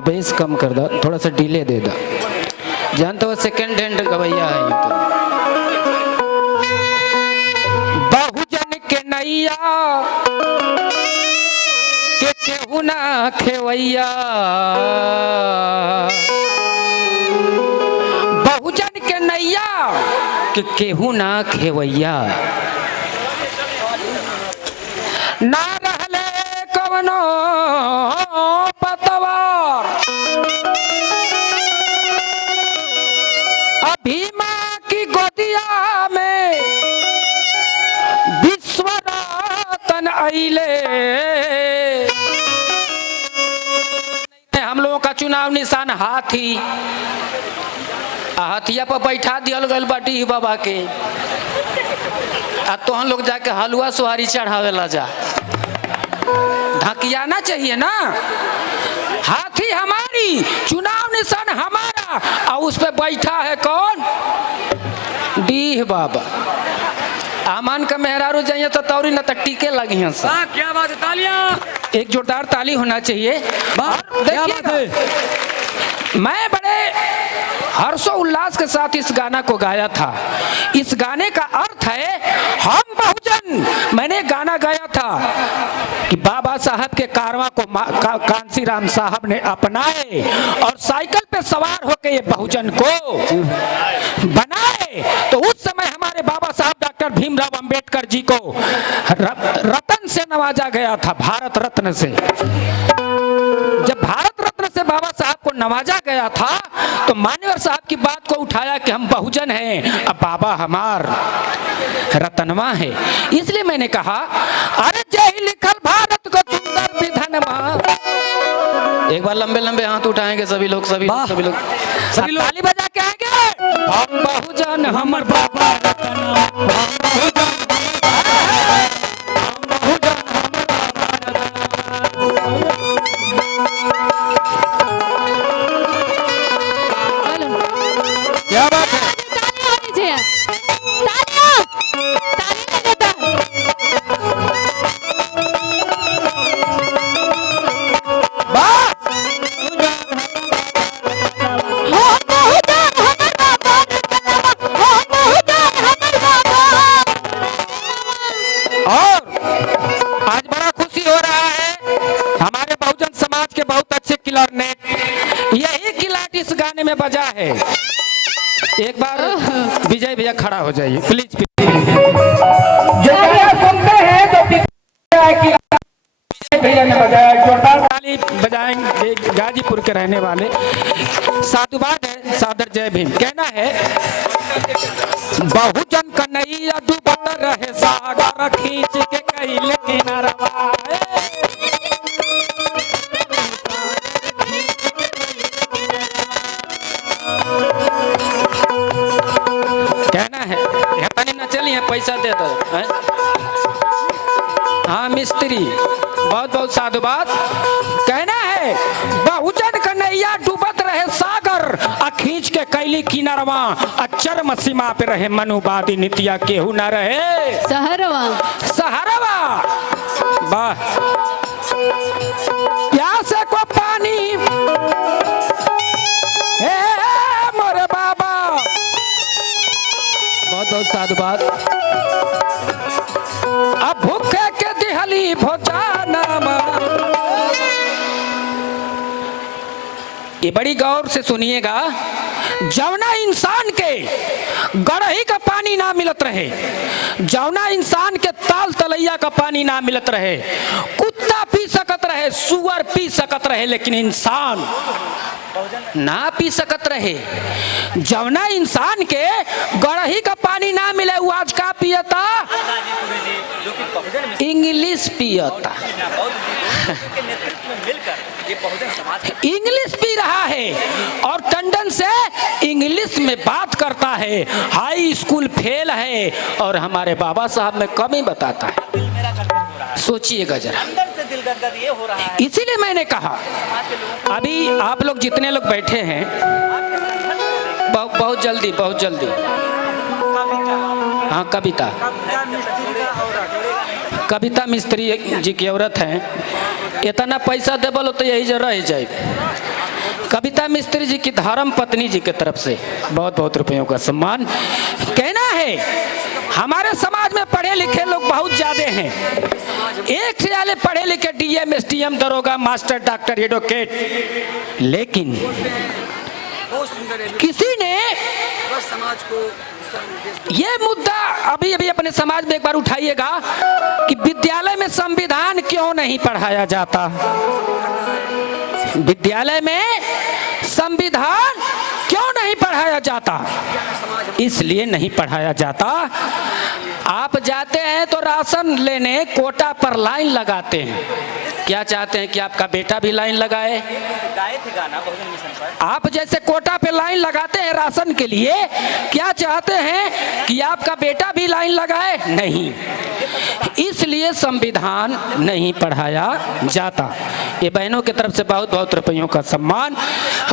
Base कम कर दो, थोड़ा सा डिले दे दो। जानते हो सेकेंड हैंड गवैया है ये तो। बहुजन के नैया के केहू ना खेवैया, बहुजन के नैया के केहू ना खेवैया, ना रहले कवनो पतवार, अभीमा की गोदिया में विश्वरतन अइले। हम लोगों का चुनाव निशान हाथी, हाथिया पर बैठा दियल गल बाटी बाबा के, तो हम लोग जाके हलवा सुहारी चढ़ावेला जा। धकियाना चाहिए ना, हाथी हमारी, चुनाव निशान हमारा, और उस पे बैठा है कौन? डीह बाबा। आमान का मेहरारू जाइए तो तौरी न तक टीके लगी हैं सब। क्या बात है, तालियां। एक जोरदार ताली होना चाहिए। क्या बात है। मैं बड़े हर्षो उल्लास के साथ इस गाना को गाया था। इस गाने का अर्थ है हम बहुजन। मैंने गाना गाया था कि बाबा साहब के कारवां को कांसी राम साहब ने अपनाए और साइकिल पे सवार होकर ये बहुजन को बनाए। तो उस समय हमारे बाबा साहब डॉक्टर भीमराव अंबेडकर जी को रत्न से नवाजा गया था, भारत रत्न से। जब भारत रत्न से बाबा साहब को नवाजा गया था तो मान्यवर साहब की बात को उठाया कि हम बहुजन हैं, अब बाबा हमार रतनवा है। इसलिए मैंने कहा अरे जय लिखल भारत को सुंदर विधनवा। एक बार लंबे लंबे हाथ उठाएंगे सभी लोग, सभी लोग ताली बजा के आएंगे। हम बहुजन हमर बाबा रतनवा, में बजा है। एक बार विजय भैया खड़ा हो जाइए प्लीज। जो गाना सुनते हैं तो विजय भैया ने बजाया, जोरदार ताली बजाएंगे। गाजीपुर के रहने वाले साधुवाद है, सादर जय भीम। कहना है बहुजन कन्हैया डूबत रहे सागर खींच के कैले किनारवा। कहना है न चलिए पैसा दे दो। हाँ मिस्त्री, बहुत बहुत साधुवाद। कहना है बहुजन कन्हैया डूबत रहे सागर आ खींच के कैली किनारवा, चरम सीमा पे रहे मनुवादी नीतिया केहू न रहे सहरवा। सहरवा वाह। प्यासे को पानी मोरे बाबा, बहुत बहुत साधुवाद। अब भूखे के दिहली भोजानामा। ये बड़ी गौर से सुनिएगा। जौना इंसान के गड़ही का पानी ना मिलत रहे, जौना इंसान के ताल तलैया का पानी ना मिलत रहे, कुत्ता पी सकत रहे, सुअर पी सकत रहे, लेकिन इंसान ना पी सकत रहे। जौना इंसान के गड़ही का पानी ना मिले वो आज का पियता? इंग्लिश पियता। इंग्लिश पी रहा है और टंडन से इंग्लिश में बात करता है, हाई स्कूल फेल है और हमारे बाबा साहब में कमी बताता है। सोचिएगा जरा। इसीलिए मैंने कहा अभी आप लोग जितने लोग बैठे हैं बहुत जल्दी हाँ कविता मिस्त्री जी की औरत है। इतना पैसा देवल तो यही जरा रह जाए। कविता मिस्त्री जी की धर्म पत्नी जी की तरफ से बहुत बहुत रुपयों का सम्मान। कहना है हमारे समाज में पढ़े लिखे लोग बहुत ज्यादा हैं, एक से ज्यादा पढ़े लिखे डीएम एसडीएम दरोगा मास्टर डॉक्टर एडवोकेट, लेकिन किसी ने समाज को ये मुद्दा अभी अभी अपने समाज में एक बार उठाइएगा कि विद्यालय में संविधान क्यों नहीं पढ़ाया जाता। विद्यालय में संविधान क्यों नहीं पढ़ाया जाता? इसलिए नहीं पढ़ाया जाता, आप जाते हैं तो राशन लेने कोटा पर लाइन लगाते हैं। क्या चाहते हैं कि आपका बेटा भी लाइन लगाए? आप जैसे कोटा पे लाइन लगाते हैं राशन के लिए, क्या चाहते हैं कि आपका बेटा भी लाइन लगाए? नहीं, इसलिए संविधान नहीं पढ़ाया जाता। ये बहनों की तरफ से बहुत बहुत रुपयों का सम्मान।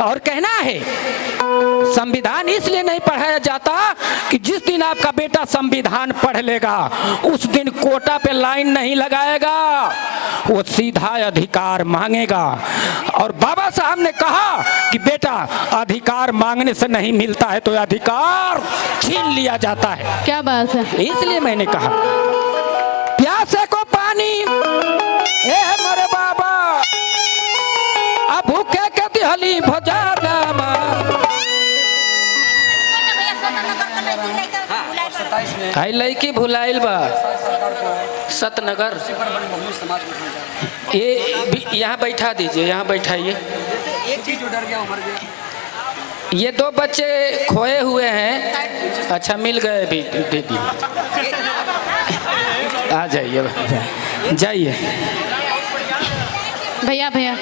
और कहना है संविधान इसलिए नहीं पढ़ाया जाता कि जिस दिन आपका बेटा संविधान पढ़ लेगा उस दिन कोटा पे लाइन नहीं लगाएगा, वो सीधा अधिकार मांगेगा। और बाबा साहब ने कहा कि बेटा अधिकार मांगने से नहीं मिलता है तो अधिकार छीन लिया जाता है। क्या बात है। इसलिए मैंने कहा प्यासे को पानी ए मोरे बाबा, अब भूखे के दिहली भोजनमा। आई लड़की भुलाइल बा सतनगर, ये यहाँ बैठा दीजिए, यहाँ बैठाइए। एक चीज जो डर गया मर गया। ये दो बच्चे खोए हुए हैं, अच्छा मिल गए भी, दीदी आ जाइए, जाइए भैया भैया।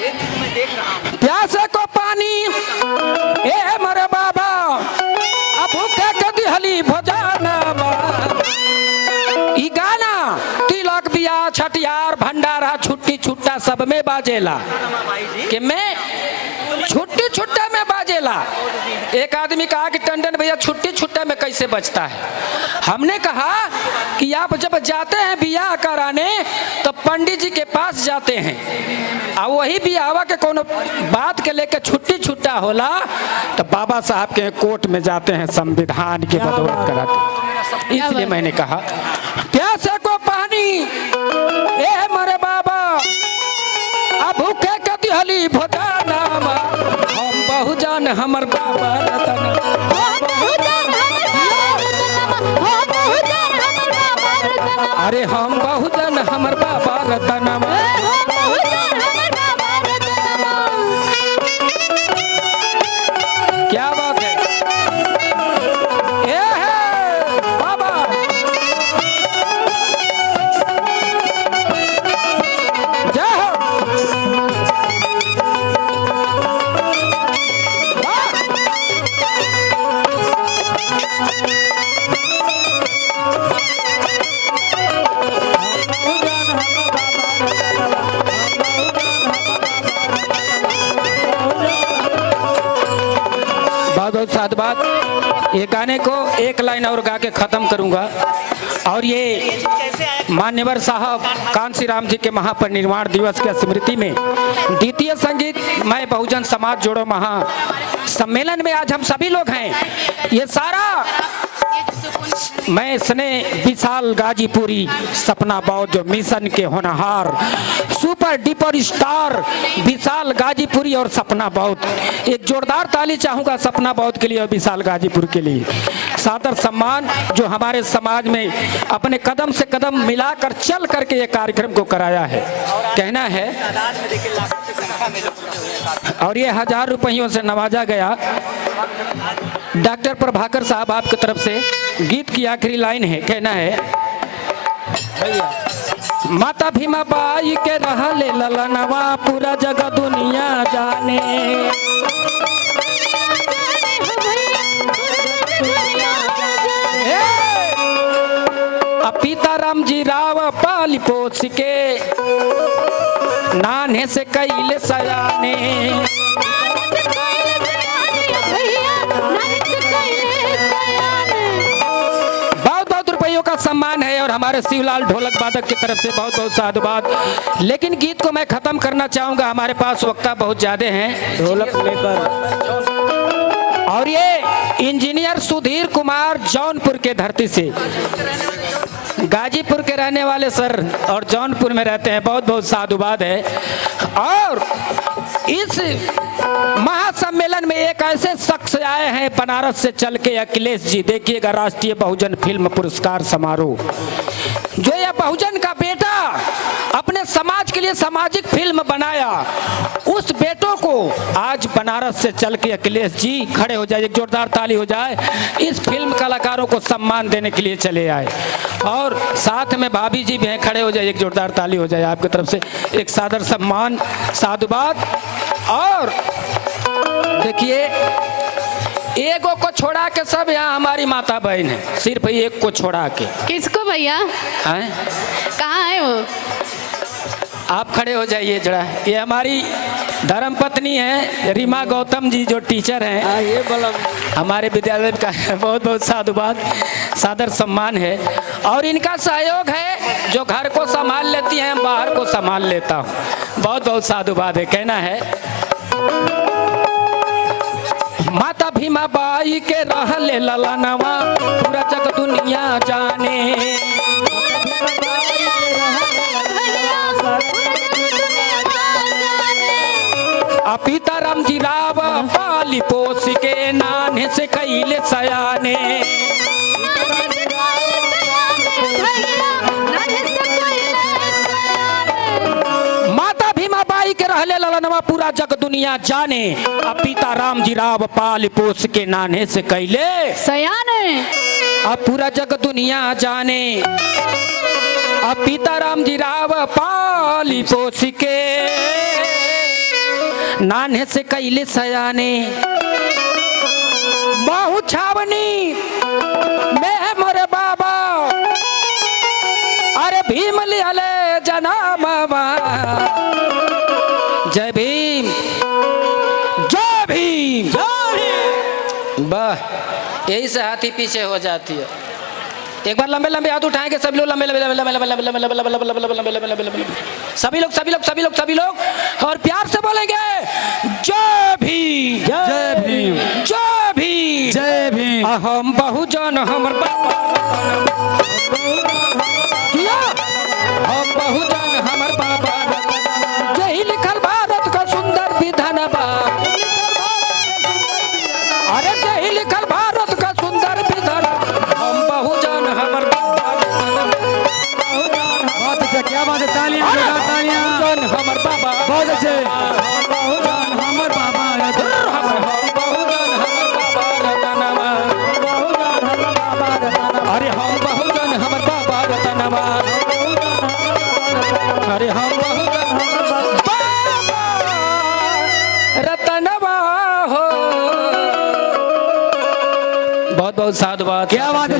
प्यासे को पानी ए मरे बाबा, अब भूखे के दिहली भोजनमा। ई गाना तिलक बियाह छठियार भंडारा छुट्टी छुट्टा सब में बाजेला, कि मैं छुट्टी छुट्टा में बाजेला। एक आदमी कहा कि टंडन भैया छुट्टी छुट्टा में कैसे बचता है? हमने कहा कि आप जब जाते हैं बियाह कराने तो पंडित जी के पास जाते हैं, और वही बियाहवा के कोनो बात के लेके छुट्टी छुट्टा होला तो बाबा साहब के कोर्ट में जाते हैं, संविधान की बदौलत कराते। इसलिए मैंने कहा प्यासे को पानी ए मरे बाबा, अब भूखे के दिहली भोजनमा। हम बहुजन हमर बाबा रतन, अरे हम बहुजन हमर बाबा रतनमा। क्या बात है, ये है बाबा। जय हो। बहुत बहुत साधुवाद। ये गाने को एक लाइन और गा के खत्म करूंगा। और ये मान्यवर साहब कांसी राम जी के महापरिनिर्वाण दिवस के स्मृति में द्वितीय संगीत मैं बहुजन समाज जोड़ो महा सम्मेलन में आज हम सभी लोग हैं। ये सारा मैं स्नेह विशाल गाजीपुरी सपना बौद्ध जो मिशन के होनहार सुपर डुपर स्टार विशाल गाजीपुरी और सपना बौद्ध, एक जोरदार ताली चाहूंगा सपना बौद्ध के लिए और विशाल गाजीपुर के लिए। सादर सम्मान जो हमारे समाज में अपने कदम से कदम मिलाकर चल करके ये कार्यक्रम को कराया है। कहना है और ये 1000 रुपयों से नवाजा गया। डॉक्टर प्रभाकर साहब आपकी तरफ से गीत की आखिरी लाइन है, कहना है माता भीमा बाई के रहले ललनवा पूरा जगह दुनिया जाने। पिता राम जी राव पाली पोस के नान्हे से कैले सयाने। बहुत बहुत रुपयों का सम्मान है और और हमारे शिवलाल ढोलक वादक की तरफ से बहुत बहुत साधुवाद। लेकिन गीत को मैं खत्म करना चाहूंगा, हमारे पास वक्ता बहुत ज्यादा हैं ढोलक लेकर। और ये इंजीनियर सुधीर कुमार जौनपुर के धरती से, गाजीपुर के रहने वाले सर और जौनपुर में रहते हैं, बहुत बहुत साधुवाद है। और इस महासम्मेलन में एक ऐसे शख्स आए हैं बनारस से चल के, अखिलेश जी। देखिएगा, राष्ट्रीय बहुजन फिल्म पुरस्कार समारोह, जो यह बहुजन का बेटा अपने समाज के लिए सामाजिक फिल्म बनाया, उस बेटों को आज बनारस से चल के अखिलेश जी खड़े हो जाए, एक जोरदार ताली हो जाए, इस फिल्म कलाकारों को सम्मान देने के लिए चले आए। और साथ में भाभी जी भी हैं, खड़े हो जाए, एक जोरदार ताली हो जाए आपकी तरफ से, एक सादर सम्मान, साधुवाद। और देखिए, एगो को छोड़ा के सब यहाँ हमारी माता बहन है, सिर्फ एक को छोड़ा के। किसको भैया? हैं? कहाँ है वो? आप खड़े हो जाइए जरा। ये हमारी धर्म पत्नी है रीमा गौतम जी, जो टीचर हैं, ये हमारे विद्यालय का बहुत बहुत साधुवाद, सादर सम्मान है। और इनका सहयोग है, जो घर को संभाल लेती हैं, बाहर को संभाल लेता हूँ, बहुत बहुत साधुवाद है। कहना है, माता भीमा बाई के रहले ललनवा पूरा जग दुनिया जाने, पिता राम जी राव पाली पोस के नाने से कैले सयाने, माता भीमा बाई के रहले ललनवा पूरा जग दुनिया जाने, अब पिता राम जी राव पाल पोस के नाने से कैले सयाने, अब पूरा जग दुनिया जाने, अब पिता राम जी राव पाल पोस के नाने से कैले सयाने। बहु छावनी में है मोरे बाबा, अरे भीम लिहले जनाम, जय भीम, जय भीम, वाह। यही से हाथी पीछे हो जाती है। एक बार लंबे लंबे हाथ उठाएंगे सभी लोग, लंबे लंबे लंबे लंबे लंबे लंबे लंबे लंबे लंबे लंबे लंबे लंबे, सभी लोग सभी लोग सभी लोग सभी लोग, और प्यार से बोलेंगे, जय भीम, जय भीम, जय भीम, जय भीम। हम बहुजन हमर बाबा, हम बहुजन हमर बाबा, यही लिखल भारत का सुंदर विधान बा, अरे यही लिखल भारत का सुंदर विधान, हम बहुजन हमर बाबा। बहुत अच्छा, क्या बात है, तालियां तालियां, हमर बाबा, बहुत अच्छे, बहुजन हमर बाबा, बहुजन हमर बाबा रतनवा, अरे हम बहुजन हमर बाबा रतनवा, अरे हम बहुजन बाबा रतनवा हो। बहुत बहुत साधुवाद। क्या बात है।